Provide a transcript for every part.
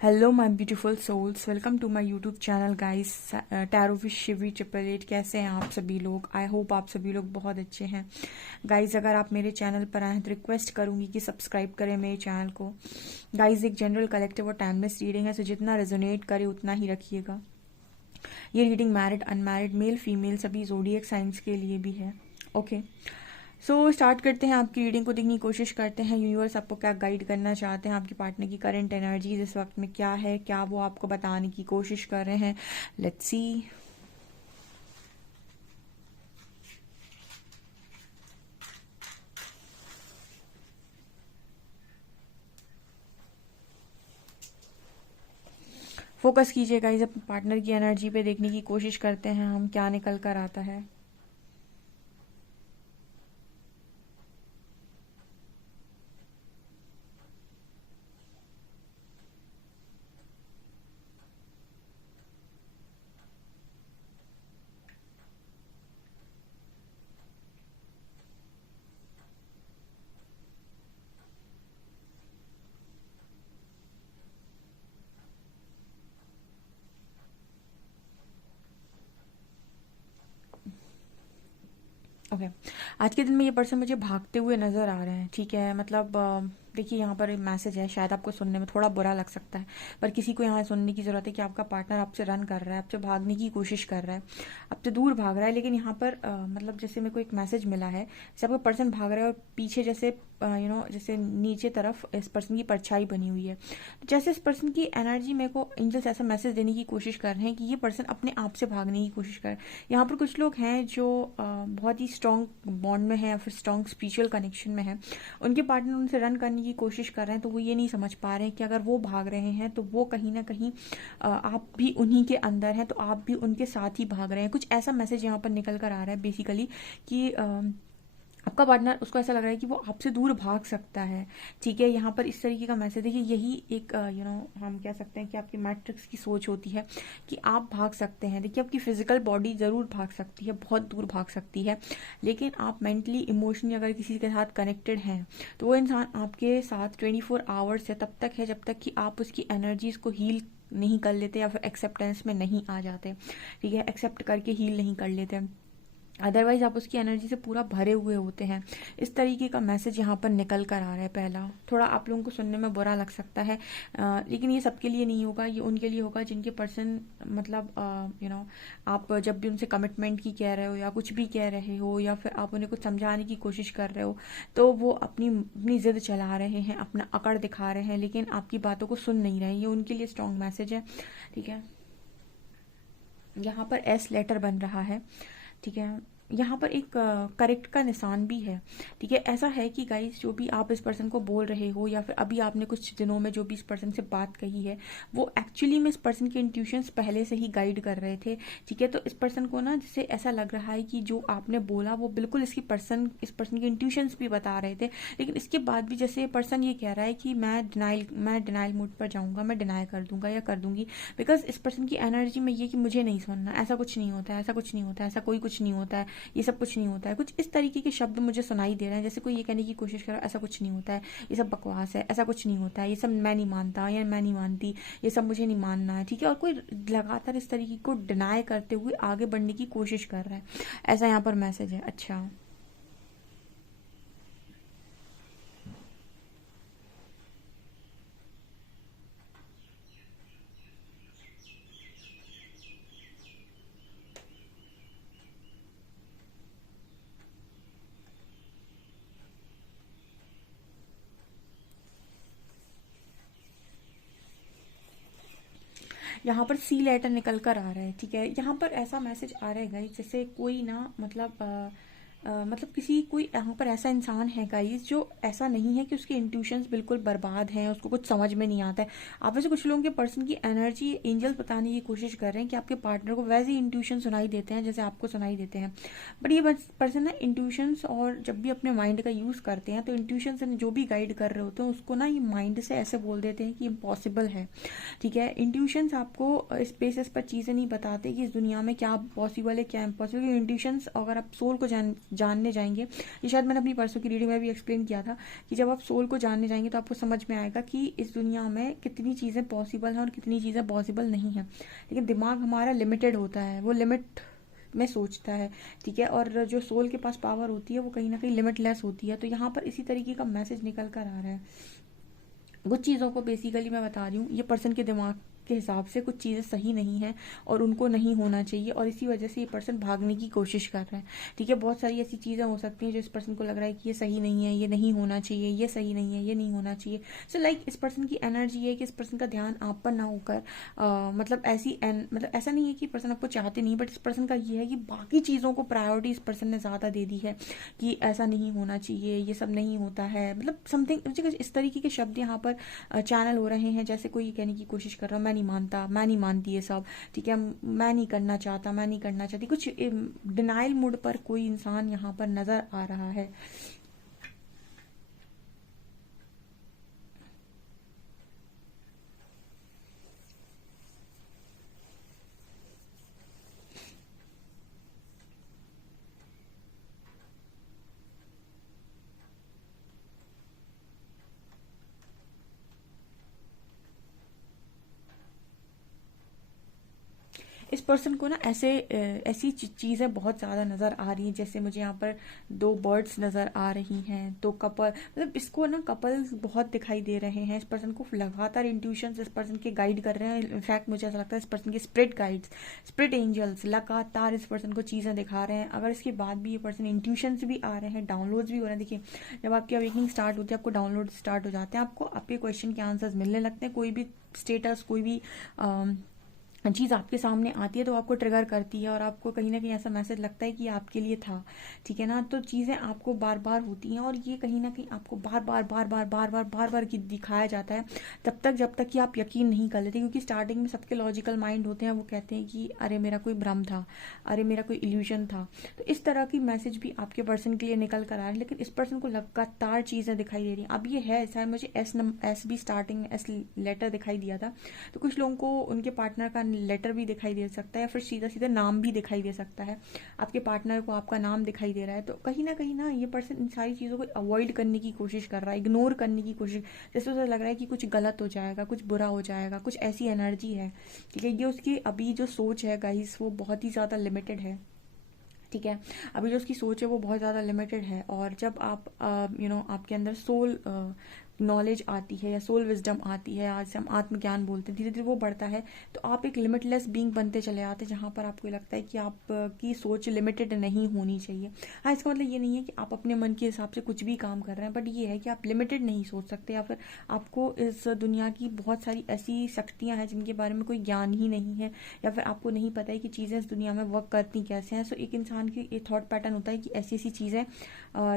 Hello my beautiful souls, welcome to my YouTube channel guys. Tarot with Shivi 888। कैसे हैं आप सभी लोग? आई होप आप सभी लोग बहुत अच्छे हैं। गाइस, अगर आप मेरे चैनल पर आए तो रिक्वेस्ट करूंगी कि सब्सक्राइब करें मेरे चैनल को। गाइस, एक जनरल कलेक्टिव और टाइमलेस रीडिंग है, तो जितना रेजोनेट करे उतना ही रखिएगा। ये reading married, unmarried, male female सभी ज़ोडिएक साइंस के लिए भी है। ओके, सो स्टार्ट करते हैं। आपकी रीडिंग को देखने की कोशिश करते हैं। यूनिवर्स आपको क्या गाइड करना चाहते हैं, आपके पार्टनर की करंट एनर्जीज इस वक्त में क्या है, क्या वो आपको बताने की कोशिश कर रहे हैं। Let's see. फोकस कीजिएगा इस अपने पार्टनर की एनर्जी पे, देखने की कोशिश करते हैं हम क्या निकल कर आता है। ओके, आज के दिन में ये पर्सन मुझे भागते हुए नजर आ रहे हैं। ठीक है, मतलब देखिए यहाँ पर एक मैसेज है, शायद आपको सुनने में थोड़ा बुरा लग सकता है, पर किसी को यहाँ सुनने की जरूरत है कि आपका पार्टनर आपसे रन कर रहा है, आपसे भागने की कोशिश कर रहा है, आपसे दूर भाग रहा है। लेकिन यहाँ पर मतलब जैसे मेरे को एक मैसेज मिला है, जैसे आपका पर्सन भाग रहा है और पीछे जैसे जैसे नीचे तरफ इस पर्सन की परछाई बनी हुई है। तो जैसे इस पर्सन की एनर्जी मेरे को एंजल्स ऐसा मैसेज देने की कोशिश कर रहे हैं कि ये पर्सन अपने आप से भागने की कोशिश कर। यहाँ पर कुछ लोग हैं जो बहुत ही स्ट्रॉन्ग बॉन्ड में है या फिर स्ट्रॉन्ग स्पिरिचुअल कनेक्शन में है। उनके पार्टनर उनसे रन करने की कोशिश कर रहे हैं, तो वो ये नहीं समझ पा रहे हैं कि अगर वो भाग रहे हैं तो वो कहीं ना कहीं आप भी उन्हीं के अंदर हैं, तो आप भी उनके साथ ही भाग रहे हैं। कुछ ऐसा मैसेज यहाँ पर निकल कर आ रहा है बेसिकली कि आपका पार्टनर, उसको ऐसा लग रहा है कि वो आपसे दूर भाग सकता है। ठीक है, यहाँ पर इस तरीके का मैसेज देखिए, यही एक हम कह सकते हैं कि आपकी मैट्रिक्स की सोच होती है कि आप भाग सकते हैं। देखिए, आपकी फिजिकल बॉडी ज़रूर भाग सकती है, बहुत दूर भाग सकती है, लेकिन आप मेंटली इमोशनली अगर किसी के साथ कनेक्टेड हैं तो वो इंसान आपके साथ 24 आवर्स है, तब तक है जब तक कि आप उसकी एनर्जीज को हील नहीं कर लेते या फिर एक्सेप्टेंस में नहीं आ जाते। ठीक है, एक्सेप्ट करके हील नहीं कर लेते, अदरवाइज आप उसकी एनर्जी से पूरा भरे हुए होते हैं। इस तरीके का मैसेज यहाँ पर निकल कर आ रहा है। पहला थोड़ा आप लोगों को सुनने में बुरा लग सकता है, लेकिन ये सबके लिए नहीं होगा, ये उनके लिए होगा जिनके पर्सन मतलब आप जब भी उनसे कमिटमेंट की कह रहे हो या कुछ भी कह रहे हो या फिर आप उन्हें कुछ समझाने की कोशिश कर रहे हो, तो वो अपनी अपनी जिद चला रहे हैं, अपना अकड़ दिखा रहे हैं, लेकिन आपकी बातों को सुन नहीं रहे हैं। ये उनके लिए स्ट्रॉन्ग मैसेज है। ठीक है, यहाँ पर एस लेटर बन रहा है। ठीक है, यहाँ पर एक करेक्ट का निशान भी है। ठीक है, ऐसा है कि गाइस, जो भी आप इस पर्सन को बोल रहे हो या फिर अभी आपने कुछ दिनों में जो भी इस पर्सन से बात कही है, वो एक्चुअली में इस पर्सन के इंट्यूशंस पहले से ही गाइड कर रहे थे। ठीक है, तो इस पर्सन को ना जैसे ऐसा लग रहा है कि जो आपने बोला वो बिल्कुल इस पर्सन के इंट्यूशंस भी बता रहे थे, लेकिन इसके बाद भी जैसे पर्सन ये कह रहा है कि मैं डिनाइल मोड पर जाऊंगा, मैं डिनाई कर दूंगा या कर दूंगी, बिकॉज इस पर्सन की एनर्जी में ये कि मुझे नहीं सुनना, ऐसा कुछ नहीं होता है, ऐसा कुछ नहीं होता है, ऐसा कोई कुछ नहीं होता है, ये सब कुछ नहीं होता है। कुछ इस तरीके के शब्द मुझे सुनाई दे रहे हैं, जैसे कोई ये कहने की कोशिश कर रहा है ऐसा कुछ नहीं होता है, ये सब बकवास है, ऐसा कुछ नहीं होता है, ये सब मैं नहीं मानता या मैं नहीं मानती, ये सब मुझे नहीं मानना है। ठीक है, और कोई लगातार इस तरीके को डिनाई करते हुए आगे बढ़ने की कोशिश कर रहा है, ऐसा यहाँ पर मैसेज है। अच्छा, यहाँ पर सी लेटर निकल कर आ रहा है। ठीक है, यहाँ पर ऐसा मैसेज आ रहा है गाइस, जैसे कोई ना मतलब मतलब किसी कोई यहाँ पर ऐसा इंसान है गाइस जो ऐसा नहीं है कि उसके इंट्यूशंस बिल्कुल बर्बाद हैं, उसको कुछ समझ में नहीं आता है। आप वैसे कुछ लोगों के पर्सन की एनर्जी एंजल्स बताने की कोशिश कर रहे हैं कि आपके पार्टनर को वैसे ही इंट्यूशन सुनाई देते हैं जैसे आपको सुनाई देते हैं, बट ये पर्सन ना इंट्यूशंस और जब भी अपने माइंड का यूज करते हैं तो इंट्यूशंस जो भी गाइड कर रहे होते हैं उसको ना ये माइंड से ऐसे बोल देते हैं कि इम्पॉसिबल है। ठीक है, इंट्यूशंस आपको इस बेसिस पर चीज़ें नहीं बताते कि इस दुनिया में क्या पॉसिबल है क्या इम्पॉसिबल। इंट्यूशंस अगर आप सोल को जानने जाएंगे, ये शायद मैंने अपनी परसों की रीडिंग में भी एक्सप्लेन किया था कि जब आप सोल को जानने जाएंगे तो आपको समझ में आएगा कि इस दुनिया में कितनी चीज़ें पॉसिबल हैं और कितनी चीज़ें पॉसिबल नहीं हैं। लेकिन दिमाग हमारा लिमिटेड होता है, वो लिमिट में सोचता है, ठीक है। और जो सोल के पास पावर होती है वो कहीं ना कहीं लिमिटलेस होती है। तो यहाँ पर इसी तरीके का मैसेज निकल कर आ रहा है। कुछ चीज़ों को बेसिकली मैं बता रही हूँ, ये पर्सन के दिमाग के हिसाब से कुछ चीज़ें सही नहीं है और उनको नहीं होना चाहिए, और इसी वजह से ये पर्सन भागने की कोशिश कर रहा है, ठीक है। बहुत सारी ऐसी चीज़ें हो सकती हैं जो इस पर्सन को लग रहा है कि ये सही नहीं है, ये नहीं होना चाहिए, ये सही नहीं है, ये नहीं होना चाहिए। सो लाइक इस पर्सन की एनर्जी है कि इस पर्सन का ध्यान आप पर ना होकर मतलब मतलब ऐसा नहीं है कि पर्सन आपको चाहते नहीं, बट इस पर्सन का ये है कि बाकी चीज़ों को प्रायोरिटी इस पर्सन ने ज़्यादा दे दी है कि ऐसा नहीं होना चाहिए, ये सब नहीं होता है, मतलब समथिंग इस तरीके के शब्द यहाँ पर चैनल हो रहे हैं। जैसे कोई कहने की कोशिश कर रहा है, मैं नहीं मानता, मैं नहीं मानती ये सब, ठीक है, मैं नहीं करना चाहता, मैं नहीं करना चाहती, कुछ डिनाइल मूड पर कोई इंसान यहाँ पर नजर आ रहा है। इस पर्सन को ना ऐसी चीज़ें बहुत ज़्यादा नज़र आ रही हैं। जैसे मुझे यहाँ पर दो बर्ड्स नज़र आ रही हैं, दो कपल, मतलब इसको ना कपल्स बहुत दिखाई दे रहे हैं। इस पर्सन को लगातार इंट्यूशंस इस पर्सन के गाइड कर रहे हैं। इनफैक्ट मुझे ऐसा लगता है इस पर्सन के स्पिरिट गाइड्स, स्पिरिट एंजल्स लगातार इस पर्सन को चीज़ें दिखा रहे हैं। अगर इसके बाद भी ये पर्सन इंट्यूशंस भी आ रहे हैं, डाउनलोड्स भी हो रहे हैं। देखिए, जब आपकी अवेकनिंग स्टार्ट होती है, आपको डाउनलोड स्टार्ट हो जाते हैं, आपको आपके क्वेश्चन के आंसर्स मिलने लगते हैं। कोई भी स्टेटस, कोई भी चीज़ आपके सामने आती है तो आपको ट्रिगर करती है और आपको कहीं ना कहीं ऐसा मैसेज लगता है कि ये आपके लिए था, ठीक है ना। तो चीज़ें आपको बार बार होती हैं और ये कहीं ना कहीं आपको बार बार बार बार बार बार बार बार दिखाया जाता है, तब तक जब तक कि आप यकीन नहीं कर लेते। क्योंकि स्टार्टिंग में सबके लॉजिकल माइंड होते हैं, वो कहते हैं कि अरे मेरा कोई भ्रम था, अरे मेरा कोई इल्यूजन था। तो इस तरह की मैसेज भी आपके पर्सन के लिए निकल कर आ रही है। लेकिन इस पर्सन को लगातार चीज़ें दिखाई दे रही हैं। अब ये है, शायद मुझे एस भी स्टार्टिंग में एस लेटर दिखाई दिया था, तो कुछ लोगों को उनके पार्टनर का लेटर भी दिखाई दे सकता है, या फिर सीधा सीधा नाम भी दिखाई दे सकता है। आपके पार्टनर को आपका नाम दिखाई दे रहा है। तो कहीं ना ये पर्सन इन सारी चीज़ों को अवॉइड करने की कोशिश कर रहा है, इग्नोर करने की कोशिश, जैसे उसे लग रहा है कि कुछ गलत हो जाएगा, कुछ बुरा हो जाएगा, कुछ ऐसी एनर्जी है, ठीक है। ये उसकी अभी जो सोच है गाइस, वो बहुत ही ज़्यादा लिमिटेड है, ठीक है। अभी जो उसकी सोच है वो बहुत ज़्यादा लिमिटेड है। और जब आप आपके अंदर सोल नॉलेज आती है या सोल विजडम आती है, आज से हम आत्मज्ञान बोलते हैं, धीरे धीरे वो बढ़ता है, तो आप एक लिमिटलेस बीइंग बनते चले आते हैं, जहाँ पर आपको लगता है कि आपकी सोच लिमिटेड नहीं होनी चाहिए। हाँ, इसका मतलब ये नहीं है कि आप अपने मन के हिसाब से कुछ भी काम कर रहे हैं, बट ये है कि आप लिमिटेड नहीं सोच सकते, या फिर आपको इस दुनिया की बहुत सारी ऐसी शक्तियाँ हैं जिनके बारे में कोई ज्ञान ही नहीं है, या फिर आपको नहीं पता है कि चीज़ें इस दुनिया में वर्क करती कैसे हैं। सो एक इंसान की ये थॉट पैटर्न होता है कि ऐसी ऐसी चीज़ें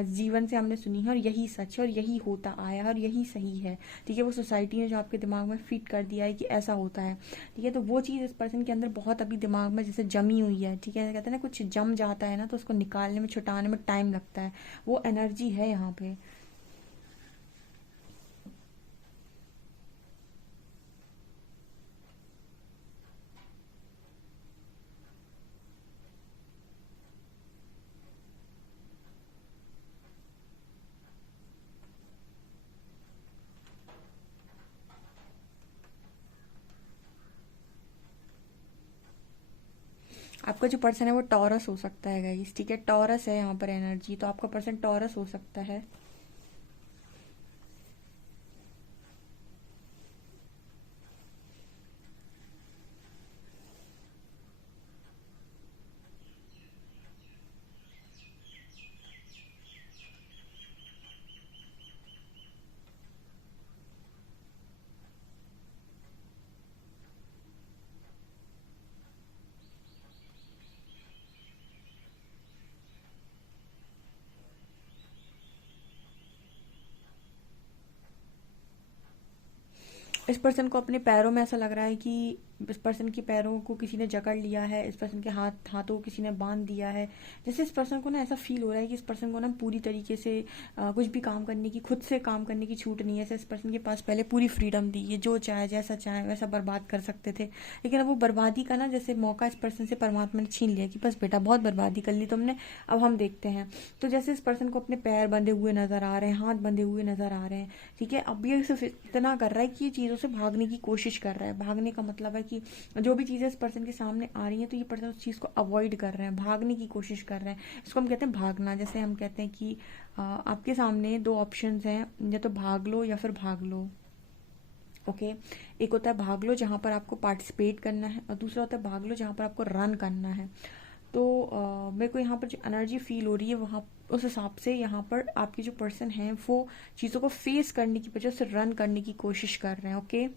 जीवन से हमने सुनी है और यही सच है और यही होता आया है और यही सही है, ठीक है। वो सोसाइटी ने जो आपके दिमाग में फिट कर दिया है कि ऐसा होता है, ठीक है। तो वो चीज़ इस पर्सन के अंदर बहुत अभी दिमाग में जैसे जमी हुई है, ठीक है। कहते हैं ना, कुछ जम जाता है ना तो उसको निकालने में, छुटाने में टाइम लगता है, वो एनर्जी है यहाँ पे। आपका जो पर्सन है वो टॉरस हो सकता है गाइस, ठीक है। टॉरस है यहाँ पर एनर्जी, तो आपका पर्सन टॉरस हो सकता है। इस पर्सन को अपने पैरों में ऐसा लग रहा है कि इस पर्सन के पैरों को किसी ने जकड़ लिया है, इस पर्सन के हाथों को किसी ने बांध दिया है। जैसे इस पर्सन को ना ऐसा फील हो रहा है कि इस पर्सन को ना पूरी तरीके से कुछ भी काम करने की, खुद से काम करने की छूट नहीं है। ऐसे इस पर्सन के पास पहले पूरी फ्रीडम थी, ये जो चाहे जैसा चाहे वैसा बर्बाद कर सकते थे, लेकिन अब वो बर्बादी का ना जैसे मौका इस पर्सन से परमात्मा ने छीन लिया कि बस बेटा बहुत बर्बादी कर ली तुमने, अब हम देखते हैं। तो जैसे इस पर्सन को अपने पैर बंधे हुए नजर आ रहे हैं, हाथ बंधे हुए नजर आ रहे हैं, ठीक है। अब ये सिर्फ इतना कर रहा है कि ये चीज़ों से भागने की कोशिश कर रहा है। भागने का मतलब है कि जो भी चीज़ें इस पर्सन के सामने आ रही हैं तो ये पर्सन उस चीज़ को अवॉइड कर रहे हैं, भागने की कोशिश कर रहे हैं। इसको हम कहते हैं भागना। जैसे हम कहते हैं कि आपके सामने दो ऑप्शंस हैं, या तो भाग लो या फिर भाग लो। ओके एक होता है भाग लो जहाँ पर आपको पार्टिसिपेट करना है, और दूसरा होता है भाग लो जहाँ पर आपको रन करना है। तो मेरे को यहाँ पर जो एनर्जी फील हो रही है वहाँ उस हिसाब से यहाँ पर आपके जो पर्सन हैं वो चीज़ों को फेस करने की वजह से रन करने की कोशिश कर रहे हैं। ओके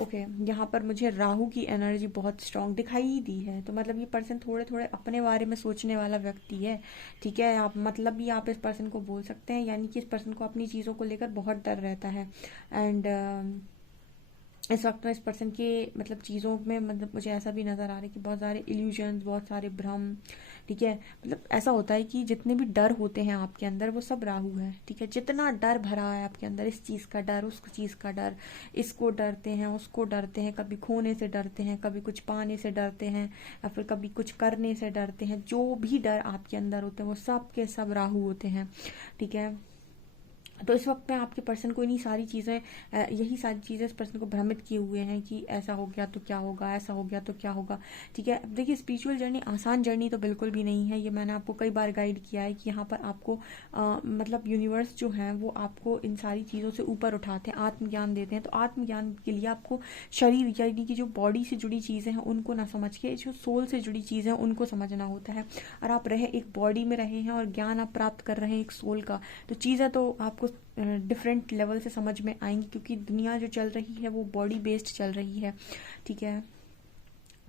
ओके यहाँ पर मुझे राहु की एनर्जी बहुत स्ट्रांग दिखाई दी है। तो मतलब ये पर्सन थोड़े थोड़े अपने बारे में सोचने वाला व्यक्ति है, ठीक है। आप मतलब ये आप इस पर्सन को बोल सकते हैं, यानी कि इस पर्सन को अपनी चीज़ों को लेकर बहुत डर रहता है। एंड इस वक्त में इस पर्सन के मतलब चीज़ों में मतलब मुझे ऐसा भी नज़र आ रहा है कि बहुत सारे इल्यूजन्स, बहुत सारे भ्रम, ठीक है। मतलब ऐसा होता है कि जितने भी डर होते हैं आपके अंदर वो सब राहु है, ठीक है। जितना डर भरा है आपके अंदर, इस चीज़ का डर, उस चीज़ का डर, इसको डरते हैं, उसको डरते हैं, कभी खोने से डरते हैं, कभी कुछ पाने से डरते हैं, या फिर कभी कुछ करने से डरते हैं। जो भी डर आपके अंदर होते हैं वो सब के सब राहु होते हैं, ठीक है। तो इस वक्त में आपके पर्सन को इन्हीं सारी चीज़ें, यही सारी चीज़ें इस पर्सन को भ्रमित किए हुए हैं कि ऐसा हो गया तो क्या होगा, ऐसा हो गया तो क्या होगा, ठीक है। अब देखिए स्पिरिचुअल जर्नी आसान जर्नी तो बिल्कुल भी नहीं है, ये मैंने आपको कई बार गाइड किया है कि यहाँ पर आपको मतलब यूनिवर्स जो है वो आपको इन सारी चीज़ों से ऊपर उठाते हैं, आत्मज्ञान देते हैं। तो आत्मज्ञान के लिए आपको शरीर यानी कि जो बॉडी से जुड़ी चीज़ें हैं उनको ना समझ के जो सोल से जुड़ी चीज़ें हैं उनको समझना होता है। और आप रहे एक बॉडी में रहे हैं और ज्ञान आप प्राप्त कर रहे हैं एक सोल का, तो चीज़ें तो आपको डिफरेंट लेवल से समझ में आएंगी, क्योंकि दुनिया जो चल रही है वो बॉडी बेस्ड चल रही है, ठीक है।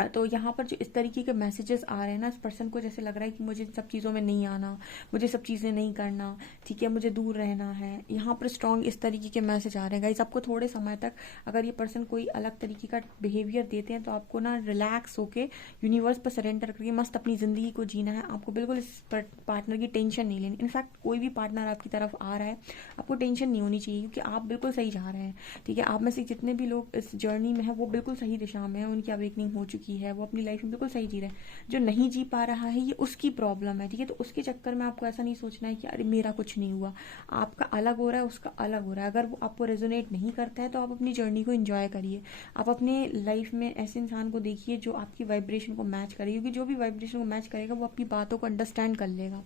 तो यहाँ पर जो इस तरीके के मैसेजेस आ रहे हैं ना, इस पर्सन को जैसे लग रहा है कि मुझे इन सब चीज़ों में नहीं आना, मुझे सब चीज़ें नहीं करना, ठीक है, मुझे दूर रहना है। यहाँ पर स्ट्रॉन्ग इस तरीके के मैसेज आ रहे हैं गाइस। आपको थोड़े समय तक अगर ये पर्सन कोई अलग तरीके का बिहेवियर देते हैं तो आपको ना रिलैक्स होके यूनिवर्स पर सरेंडर करके मस्त अपनी ज़िंदगी को जीना है। आपको बिल्कुल इस पार्टनर की टेंशन नहीं लेनी। इनफैक्ट कोई भी पार्टनर आपकी तरफ आ रहा है आपको टेंशन नहीं होनी चाहिए, क्योंकि आप बिल्कुल सही जा रहे हैं, ठीक है। आप में से जितने भी लोग इस जर्नी में हैं वो बिल्कुल सही दिशा में है, उनकी अवेकनिंग हो चुकी है, वो अपनी लाइफ में बिल्कुल सही जी रहे हैं। जो नहीं जी पा रहा है ये उसकी प्रॉब्लम है, ठीक है। तो उसके चक्कर में आपको ऐसा नहीं सोचना है कि अरे मेरा कुछ नहीं हुआ, आपका अलग हो रहा है, उसका अलग हो रहा है। अगर वो आपको रेजोनेट नहीं करता है तो आप अपनी जर्नी को एंजॉय करिए। आप अपने लाइफ में ऐसे इंसान को देखिए जो आपकी वाइब्रेशन को मैच करे, क्योंकि जो भी वाइब्रेशन को मैच करेगा वो आपकी बातों को अंडरस्टैंड कर लेगा।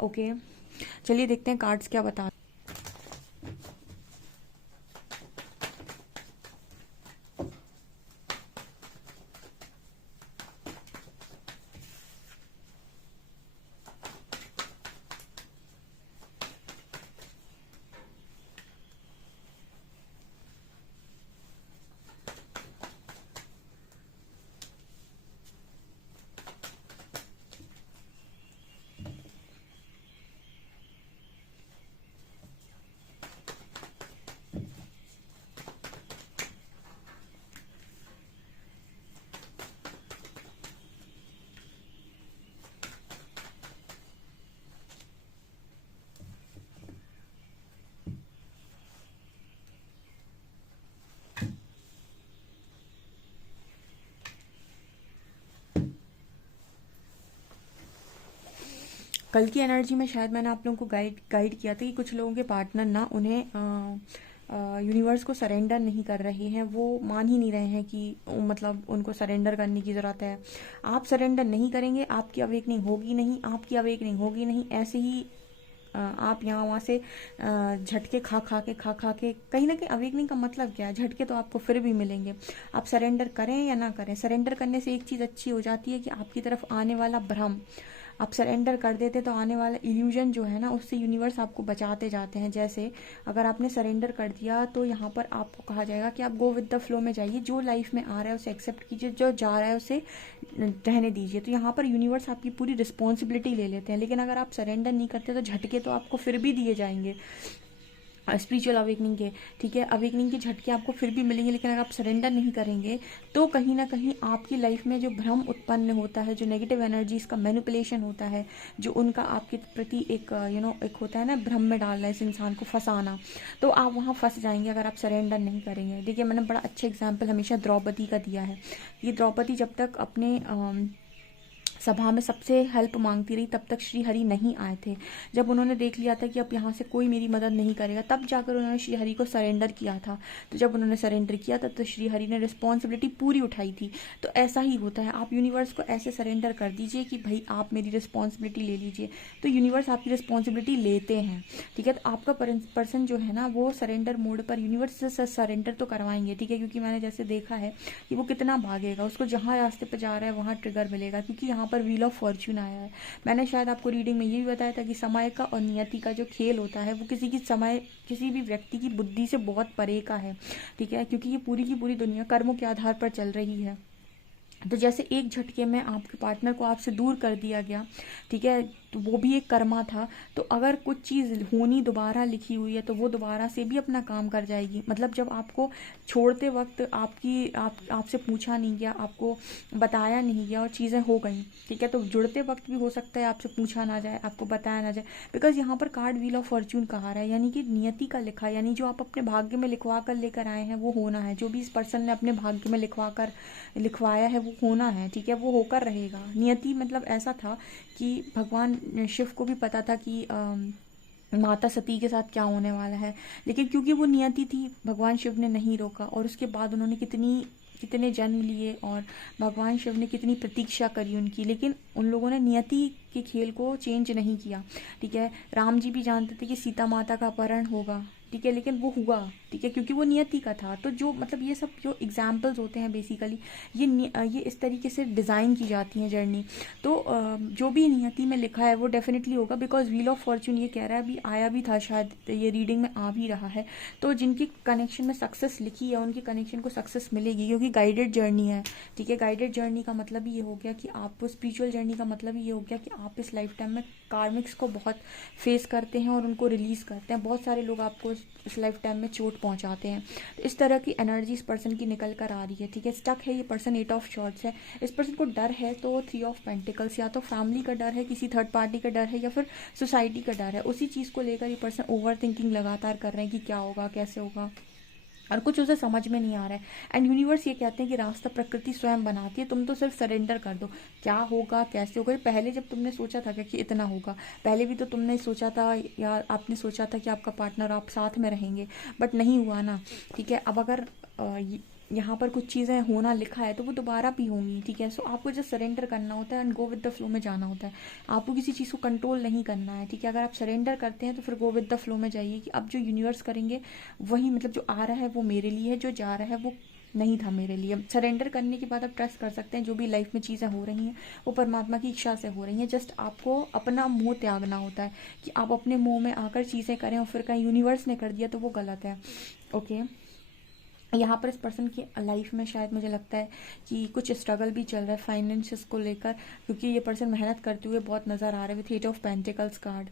ओके चलिए देखते हैं कार्ड्स क्या बता। कल की एनर्जी में शायद मैंने आप लोगों को गाइड किया था कि कुछ लोगों के पार्टनर ना उन्हें यूनिवर्स को सरेंडर नहीं कर रहे हैं, वो मान ही नहीं रहे हैं कि मतलब उनको सरेंडर करने की ज़रूरत है। आप सरेंडर नहीं करेंगे, आपकी अवेकनिंग होगी नहीं, आपकी अवेकनिंग होगी नहीं, ऐसे ही आप यहाँ वहाँ से झटके खा खा के कहीं ना कहीं अवेकनिंग का मतलब क्या है? झटके तो आपको फिर भी मिलेंगे, आप सरेंडर करें या ना करें। सरेंडर करने से एक चीज़ अच्छी हो जाती है कि आपकी तरफ आने वाला भ्रम, आप सरेंडर कर देते तो आने वाला इल्यूजन जो है ना, उससे यूनिवर्स आपको बचाते जाते हैं। जैसे अगर आपने सरेंडर कर दिया तो यहाँ पर आपको कहा जाएगा कि आप गो विद द फ्लो में जाइए, जो लाइफ में आ रहा है उसे एक्सेप्ट कीजिए, जो जा रहा है उसे रहने दीजिए। तो यहाँ पर यूनिवर्स आपकी पूरी रिस्पॉन्सिबिलिटी ले लेते हैं। लेकिन अगर आप सरेंडर नहीं करते तो झटके तो आपको फिर भी दिए जाएंगे स्पिरिचुअल अवेकनिंग के, ठीक है, अवेकनिंग के झटके आपको फिर भी मिलेंगे। लेकिन अगर आप सरेंडर नहीं करेंगे तो कहीं ना कहीं आपकी लाइफ में जो भ्रम उत्पन्न होता है, जो नेगेटिव एनर्जीज का मैनिपुलेशन होता है, जो उनका आपके प्रति एक एक होता है ना, भ्रम में डालना, इस इंसान को फंसाना, तो आप वहाँ फंस जाएंगे अगर आप सरेंडर नहीं करेंगे। देखिए, मैंने बड़ा अच्छा एग्जाम्पल हमेशा द्रौपदी का दिया है। ये द्रौपदी जब तक अपने सभा में सबसे हेल्प मांगती रही, तब तक श्री हरि नहीं आए थे। जब उन्होंने देख लिया था कि अब यहाँ से कोई मेरी मदद नहीं करेगा, तब जाकर उन्होंने श्री हरि को सरेंडर किया था। तो जब उन्होंने सरेंडर किया था तो श्री हरि ने रिस्पॉन्सिबिलिटी पूरी उठाई थी। तो ऐसा ही होता है, आप यूनिवर्स को ऐसे सरेंडर कर दीजिए कि भाई आप मेरी रिस्पॉन्सिबिलिटी ले लीजिए, तो यूनिवर्स आपकी रिस्पॉन्सिबिलिटी लेते हैं, ठीक है। तो आपका पर्सन जो है ना, वो सरेंडर मोड पर यूनिवर्स से सरेंडर तो करवाएंगे, ठीक है, क्योंकि मैंने जैसे देखा है कि वो कितना भागेगा, उसको जहाँ रास्ते पर जा रहा है वहाँ ट्रिगर मिलेगा, क्योंकि यहाँ पर व्हील ऑफ फॉर्च्यून आया है। मैंने शायद आपको रीडिंग में ये भी बताया था कि समय का और नियति का जो खेल होता है वो किसी भी व्यक्ति की बुद्धि से बहुत परे का है, ठीक है, क्योंकि ये पूरी की पूरी दुनिया कर्मों के आधार पर चल रही है। तो जैसे एक झटके में आपके पार्टनर को आपसे दूर कर दिया गया, ठीक है, तो वो भी एक कर्मा था। तो अगर कुछ चीज़ होनी दोबारा लिखी हुई है तो वो दोबारा से भी अपना काम कर जाएगी। मतलब जब आपको छोड़ते वक्त आपसे पूछा नहीं गया, आपको बताया नहीं गया और चीज़ें हो गई, ठीक है, तो जुड़ते वक्त भी हो सकता है आपसे पूछा ना जाए, आपको बताया ना जाए, बिकॉज यहाँ पर कार्ड व्हील ऑफ फॉर्च्यून कहा रहा है, यानी कि नियति का लिखा, यानी जो आप अपने भाग्य में लिखवा कर लेकर आए हैं वो होना है। जो भी इस पर्सन ने अपने भाग्य में लिखवाया है वो होना है, ठीक है, वो होकर रहेगा। नियति मतलब ऐसा था कि भगवान शिव को भी पता था कि माता सती के साथ क्या होने वाला है, लेकिन क्योंकि वो नियति थी, भगवान शिव ने नहीं रोका। और उसके बाद उन्होंने कितने जन्म लिए और भगवान शिव ने कितनी प्रतीक्षा करी उनकी, लेकिन उन लोगों ने नियति के खेल को चेंज नहीं किया, ठीक है। राम जी भी जानते थे कि सीता माता का अपहरण होगा, ठीक है, लेकिन वो हुआ, ठीक है, क्योंकि वो नियति का था। तो जो मतलब ये सब जो एग्जाम्पल्स होते हैं बेसिकली, ये इस तरीके से डिज़ाइन की जाती हैं जर्नी। तो जो भी नियति में लिखा है वो डेफिनेटली होगा, बिकॉज व्हील ऑफ फॉर्च्यून ये कह रहा है, अभी आया भी था शायद, ये रीडिंग में आ भी रहा है। तो जिनकी कनेक्शन में सक्सेस लिखी है उनकी कनेक्शन को सक्सेस मिलेगी, क्योंकि गाइडेड जर्नी है, ठीक है। गाइडेड जर्नी का मतलब ये हो गया कि आप, स्पिरिचुअल जर्नी का मतलब ये हो गया कि आप इस लाइफ टाइम में कार्मिक्स को बहुत फेस करते हैं और उनको रिलीज करते हैं। बहुत सारे लोग आपको इस लाइफ टाइम में चोट पहुंचाते हैं। तो इस तरह की एनर्जी इस पर्सन की निकल कर आ रही है, ठीक है। स्टक है ये पर्सन, 8 ऑफ शॉर्ट्स है। इस पर्सन को डर है तो 3 ऑफ पेंटिकल्स, या तो फैमिली का डर है, किसी थर्ड पार्टी का डर है, या फिर सोसाइटी का डर है। उसी चीज़ को लेकर ये पर्सन ओवर थिंकिंग लगातार कर रहे हैं कि क्या होगा, कैसे होगा, और कुछ उसे समझ में नहीं आ रहा है। एंड यूनिवर्स ये कहते हैं कि रास्ता प्रकृति स्वयं बनाती है, तुम तो सिर्फ सरेंडर कर दो। क्या होगा, कैसे होगा, पहले जब तुमने सोचा था कि इतना होगा, पहले भी तो तुमने सोचा था, या आपने सोचा था कि आपका पार्टनर, आप साथ में रहेंगे, बट नहीं हुआ ना, ठीक है। अब अगर यहाँ पर कुछ चीज़ें होना लिखा है तो वो दोबारा भी होंगी, ठीक है। सो आपको जस्ट सरेंडर करना होता है and go with the flow में जाना होता है। आपको किसी चीज़ को कंट्रोल नहीं करना है, ठीक है। अगर आप सरेंडर करते हैं तो फिर गो विद द फ्लो में जाइए कि अब जो यूनिवर्स करेंगे वही, मतलब जो आ रहा है वो मेरे लिए है, जो जा रहा है वो नहीं था मेरे लिए। सरेंडर करने के बाद आप ट्रस्ट कर सकते हैं जो भी लाइफ में चीज़ें हो रही हैं वो परमात्मा की इच्छा से हो रही हैं। जस्ट आपको अपना मुंह त्यागना होता है कि आप अपने मुंह में आकर चीज़ें करें और फिर कहीं यूनिवर्स ने कर दिया तो वो गलत है, ओके। यहाँ पर इस पर्सन की लाइफ में शायद मुझे लगता है कि कुछ स्ट्रगल भी चल रहा है फाइनेंशियस को लेकर, क्योंकि ये पर्सन मेहनत करते हुए बहुत नज़र आ रहे हैं विथ 8 ऑफ पेंटिकल्स कार्ड,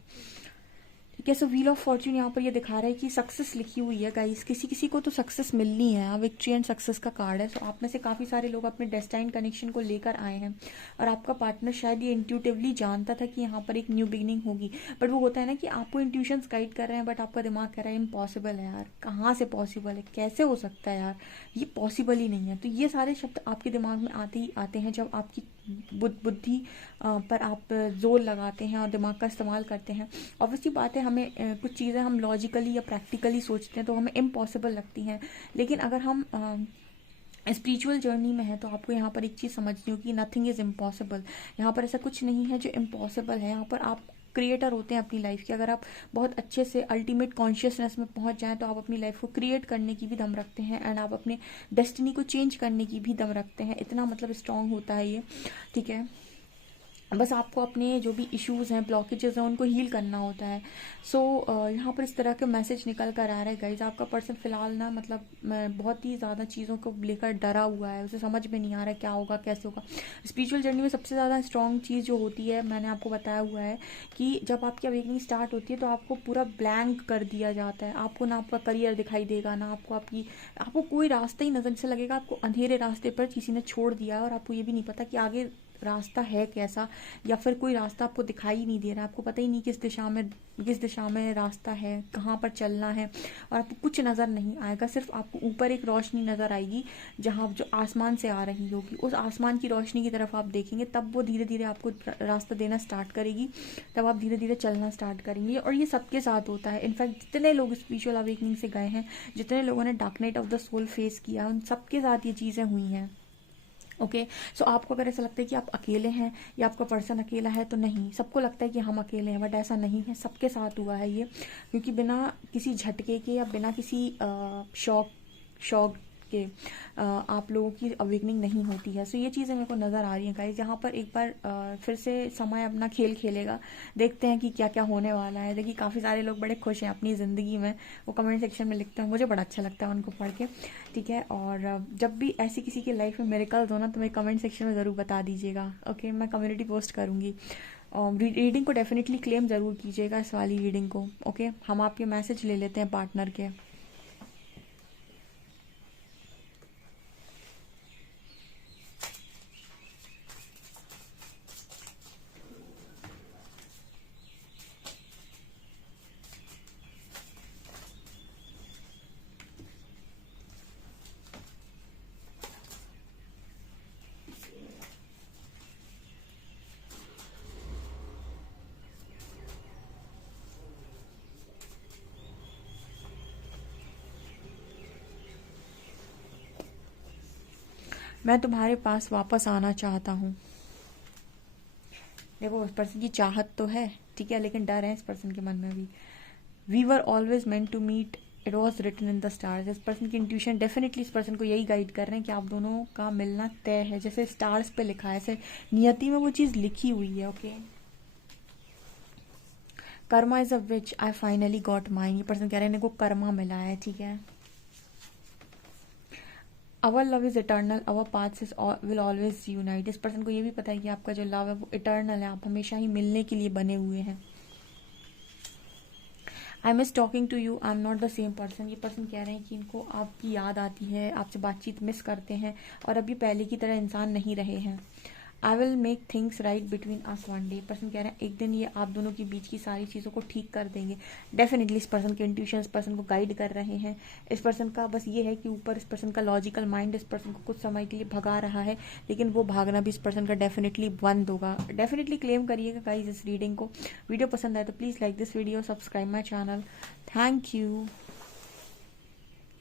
ठीक है। सो व्हील ऑफ फॉर्च्यून यहाँ पर ये दिखा रहा है कि सक्सेस लिखी हुई है गाइस, किसी किसी को तो सक्सेस मिलनी है। विक्ट्री एंड सक्सेस का कार्ड है। सो आप में से काफ़ी सारे लोग अपने डेस्टाइन कनेक्शन को लेकर आए हैं और आपका पार्टनर शायद ये इंट्यूटिवली जानता था कि यहाँ पर एक न्यू बिगिनिंग होगी, बट वो होता है ना कि आपको इंट्यूशंस गाइड कर रहे हैं बट आपका दिमाग कह रहा है इम्पॉसिबल है यार, कहाँ से पॉसिबल है, कैसे हो सकता है यार, ये पॉसिबल ही नहीं है। तो ये सारे शब्द आपके दिमाग में आते ही आते हैं जब आपकी बुद्धि पर आप जोर लगाते हैं और दिमाग का इस्तेमाल करते हैं। ऑब्वियसली बात है, हमें कुछ चीज़ें हम लॉजिकली या प्रैक्टिकली सोचते हैं तो हमें इम्पॉसिबल लगती हैं, लेकिन अगर हम स्पिरिचुअल जर्नी में है तो आपको यहाँ पर एक चीज़ समझनी होगी, नथिंग इज़ इम्पॉसिबल। यहाँ पर ऐसा कुछ नहीं है जो इम्पॉसिबल है। यहाँ पर आप क्रिएटर होते हैं अपनी लाइफ के। अगर आप बहुत अच्छे से अल्टीमेट कॉन्शियसनेस में पहुंच जाएं तो आप अपनी लाइफ को क्रिएट करने की भी दम रखते हैं, एंड आप अपने डेस्टिनी को चेंज करने की भी दम रखते हैं। इतना मतलब स्ट्रांग होता है ये, ठीक है। बस आपको अपने जो भी इश्यूज़ हैं, ब्लॉकेजेस हैं, उनको हील करना होता है। सो यहाँ पर इस तरह के मैसेज निकल कर आ रहा है गाइज। आपका पर्सन फ़िलहाल ना मतलब बहुत ही ज़्यादा चीज़ों को लेकर डरा हुआ है, उसे समझ में नहीं आ रहा है क्या होगा कैसे होगा। स्पिरिचुअल जर्नी में सबसे ज़्यादा स्ट्रॉन्ग चीज़ जो होती है, मैंने आपको बताया हुआ है कि जब आपकी अवेकनिंग स्टार्ट होती है तो आपको पूरा ब्लैंक कर दिया जाता है। आपको ना आपका करियर दिखाई देगा, ना आपको कोई रास्ता ही नज़र से लगेगा। आपको अंधेरे रास्ते पर किसी ने छोड़ दिया है और आपको ये भी नहीं पता कि आगे रास्ता है कैसा, या फिर कोई रास्ता आपको दिखाई नहीं दे रहा है। आपको पता ही नहीं किस दिशा में रास्ता है, कहाँ पर चलना है, और आपको कुछ नज़र नहीं आएगा। सिर्फ आपको ऊपर एक रोशनी नज़र आएगी जहाँ जो आसमान से आ रही होगी। उस आसमान की रोशनी की तरफ आप देखेंगे, तब वो धीरे धीरे आपको रास्ता देना स्टार्ट करेगी, तब आप धीरे धीरे चलना स्टार्ट करेंगे। और ये सबके साथ होता है। इनफैक्ट जितने लोग स्पिरिचुअल अवेकनिंग से गए हैं, जितने लोगों ने dark night of the soul face किया, उन सबके साथ ये चीज़ें हुई हैं। ओके, सो आपको अगर ऐसा लगता है कि आप अकेले हैं या आपका पर्सन अकेला है, तो नहीं, सबको लगता है कि हम अकेले हैं, बट ऐसा नहीं है, सबके साथ हुआ है ये। क्योंकि बिना किसी झटके के या बिना किसी शॉक के आप लोगों की अवेकनिंग नहीं होती है। सो ये चीज़ें मेरे को नज़र आ रही हैं गाइस। यहाँ पर एक बार फिर से समय अपना खेल खेलेगा, देखते हैं कि क्या क्या होने वाला है। देखिए काफ़ी सारे लोग बड़े खुश हैं अपनी ज़िंदगी में, वो कमेंट सेक्शन में लिखते हैं, मुझे बड़ा अच्छा लगता है उनको पढ़ के, ठीक है। और जब भी ऐसी किसी की लाइफ में मिरेकल्स हो ना, तो मेरे कमेंट सेक्शन में ज़रूर बता दीजिएगा। ओके, मैं कम्युनिटी पोस्ट करूँगी। रीडिंग को डेफिनेटली क्लेम ज़रूर कीजिएगा, इस वाली रीडिंग को। ओके, हम आपके मैसेज ले लेते हैं पार्टनर के। मैं तुम्हारे पास वापस आना चाहता हूँ। देखो उस पर्सन की चाहत तो है, ठीक है, लेकिन डर है इस पर्सन के मन में भी। We were always meant to meet, it was written in the stars. इस पर्सन की इंट्यूशन डेफिनेटली इस पर्सन को यही गाइड कर रहे हैं कि आप दोनों का मिलना तय है, जैसे स्टार्स पे लिखा है, ऐसे नियति में वो चीज़ लिखी हुई है। Okay, Karma is a which I finally got mine. ये पर्सन कह रहे हैं इनको कर्मा मिला है, ठीक है। Our love is eternal, our paths will always unite. इस पर्सन को ये भी पता है कि आपका जो लव है वो इटर्नल है, आप हमेशा ही मिलने के लिए बने हुए हैं। I miss talking to you, I am not the same person. ये पर्सन कह रहे हैं कि इनको आपकी याद आती है, आपसे बातचीत मिस करते हैं, और अभी पहले की तरह इंसान नहीं रहे हैं। I will make things right between us one day. Person कह रहे हैं एक दिन ये आप दोनों के बीच की सारी चीज़ों को ठीक कर देंगे। डेफिनेटली इस पर्सन के इंट्यूशन इस पर्सन को गाइड कर रहे हैं। इस पर्सन का बस ये है कि ऊपर इस पर्सन का लॉजिकल माइंड इस पर्सन को कुछ समय के लिए भगा रहा है, लेकिन वो भागना भी इस पर्सन का डेफिनेटली बंद होगा। डेफिनेटली क्लेम करिएगा गाइस इस रीडिंग को। वीडियो पसंद आए तो please like this video, subscribe my channel. Thank you.